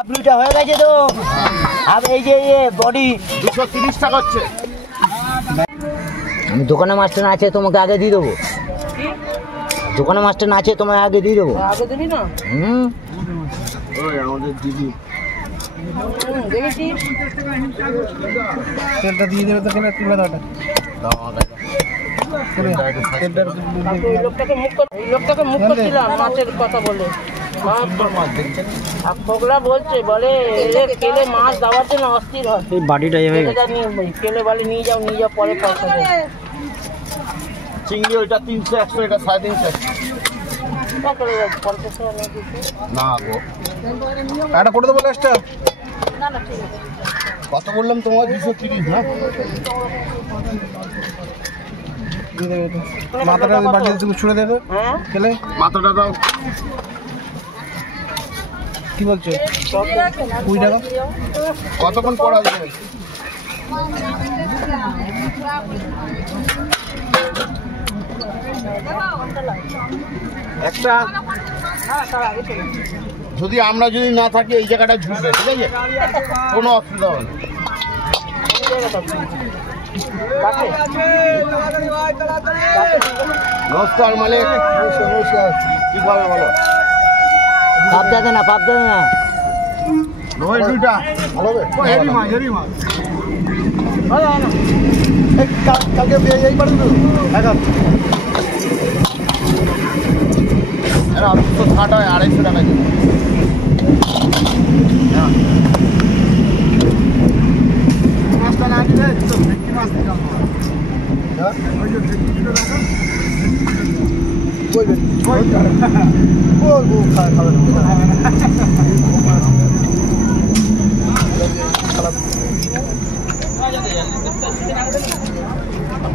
আপনিটা হয়ে গেছে তো। আর এই যে বডি 230 টাকা হচ্ছে। আমি দোকানে মাস্টার আছে তোমাকে আগে দিয়ে দেবো। দোকানে মাস্টার আছে তোমায় আগে দিয়ে দেবো। আগে দিবি না? ওই আমাদের দিদি দেখেছিস তেলটা দিয়ে দেবে তো কেন তুলে দাওটা এই লোকটাকে মুখ করছিলাম মাছের কথা বলে। ফোকলা বলছে বলে কেলে মাছ দেওয়ার জন্য অস্থির হয়। এই বাটিটা হয়ে গেছে। কেলে বলে নিয়ে যাও পরে পয়সা দেবে। চিংড়ি ওইটা 300 100 এটা 350 না গো এটা করে দেবো লাস্টটা। কত বললাম তোমার 230 না মাথাটা বাটিতে তুমি ছুঁড়ে দেবে খেলে মাথাটা দাও। কি বলছো 20 টাকা কতক্ষণ পর আসবে? একটা যদি আমরা যদি না থাকি এই জায়গাটা ঝুঁকবে, ঠিক আছে, কোনো অসুবিধা হবে না। নমস্কার মালিক। নমস্কার, কি ভাবে বলো? পাপ দেবে না, পাপ দেবে না। নয় দুইটা ভালো হবে। হেভি মাছ, হেভি মাছ। কালকে এই পারে দেবো এখন 260 হয়, 250 টাকা দিন। মাছটা না দিলে তো ভেটকি মাছ দিতে হবে। ওই যে ভেটকি কিলো টাকা বলবেন বলবো খাবে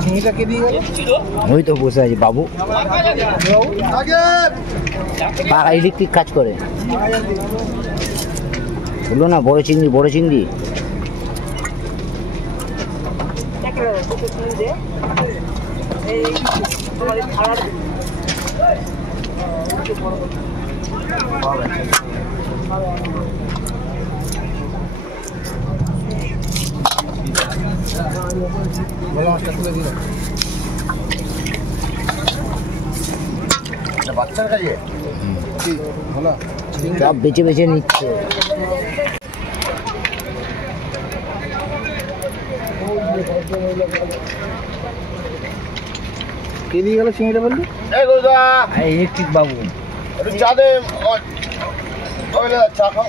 চিংড়িটা কে দিয়ে ওই তো বসে আছে বাবু, পাকা ইলেকট্রিক কাজ করে। বললো না বড় চিংড়ি, বড় চিংড়ি। বাচ্চার কাছে ভালো সব বেছে বেছে নিচ্ছে। কে দিয়ে গেল চিংড়িটা বললি? এই গোদা ইলেকট্রিক বাবু। একটু চা দে। ওই চা খাও।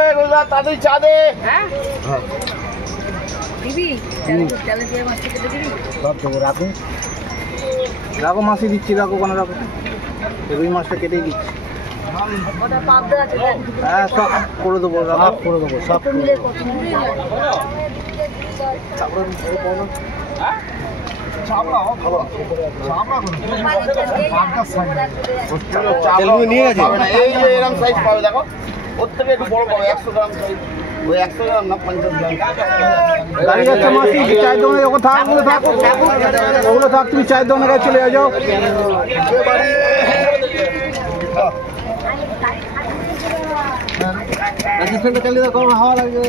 এই গোদা তাড়াতাড়ি চা দে। সব দেবো, রাখুন। রাখো মাছই দিচ্ছি, রাখো কোনো রাখো। রুই মাছটা কেটেই দিচ্ছি। হ্যাঁ সব করে দেবো, সব করে দেবো, সব নিয়ে গেছে। এই যে এরকম সাইজ পাবে, দেখো ওর থেকে একটু বড় পাবে, 100 গ্রাম সাইজ। ওই 100 গ্রাম না 50 গ্রাম। দাঁড়িয়ে যাচ্ছে মাছই, চায়ের দোকানে যখন থাক ওগুলো থাক, তুমি চায়ের দোকানে কাছে চলে যাও। হাওয়া লাগবে।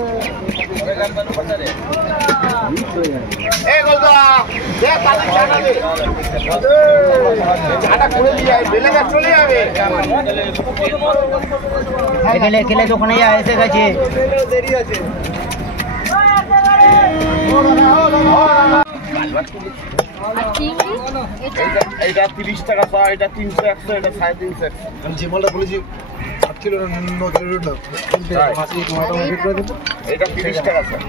এই গোদা দে তাড়াতাড়ি চাটা দে। চাটা করে দিয়ে আয়, বেলেগা চলে যাবে। খেলে খেলে দোকানে এসে গেছে। দেরি আছে। এইটা 30 টাকা পা, এটা 300 100, এটা 350 আমি যে মালটা বলেছি 8 কিলো 9 কিলো রুট এটা 30 টাকা স্যার।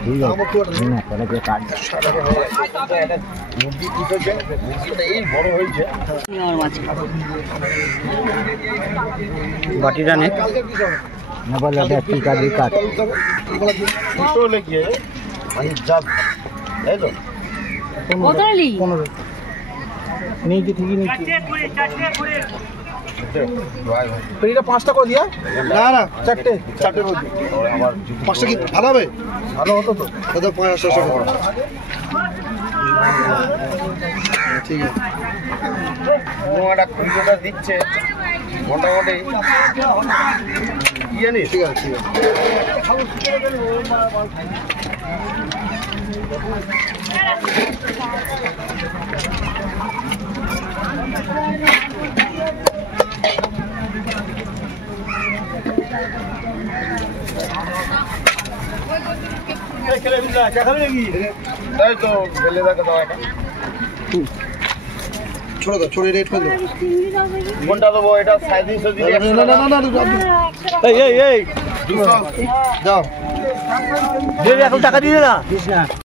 মুরগি কিসেছে? মুরগিটা এই বড় হয়েছে। বাটিটা নে না, বলে কি কাজ কাজ দুটো লেগে মানে যাব, তাই তো? 15 নেই কি ঠিকই নেই। এটা 5টা করে দিয়া? না না, চারটে বলছি। আমার 5টা কি ভালো হবে? ভালো হতো তো, দাদা 500 টাকা। ঠিক আছে, একটা কুড়িটা দিচ্ছে মোটামুটি কি জানিস? ঠিক আছে, ঠিক আছে। তাই তো ফেলে রাখা দাওয়াটা। ছোড়ে রেট করে কোনটা দেবো? এটা 350 দিলে 100 টাকা। এই যাও এখন টাকা দিয়ে না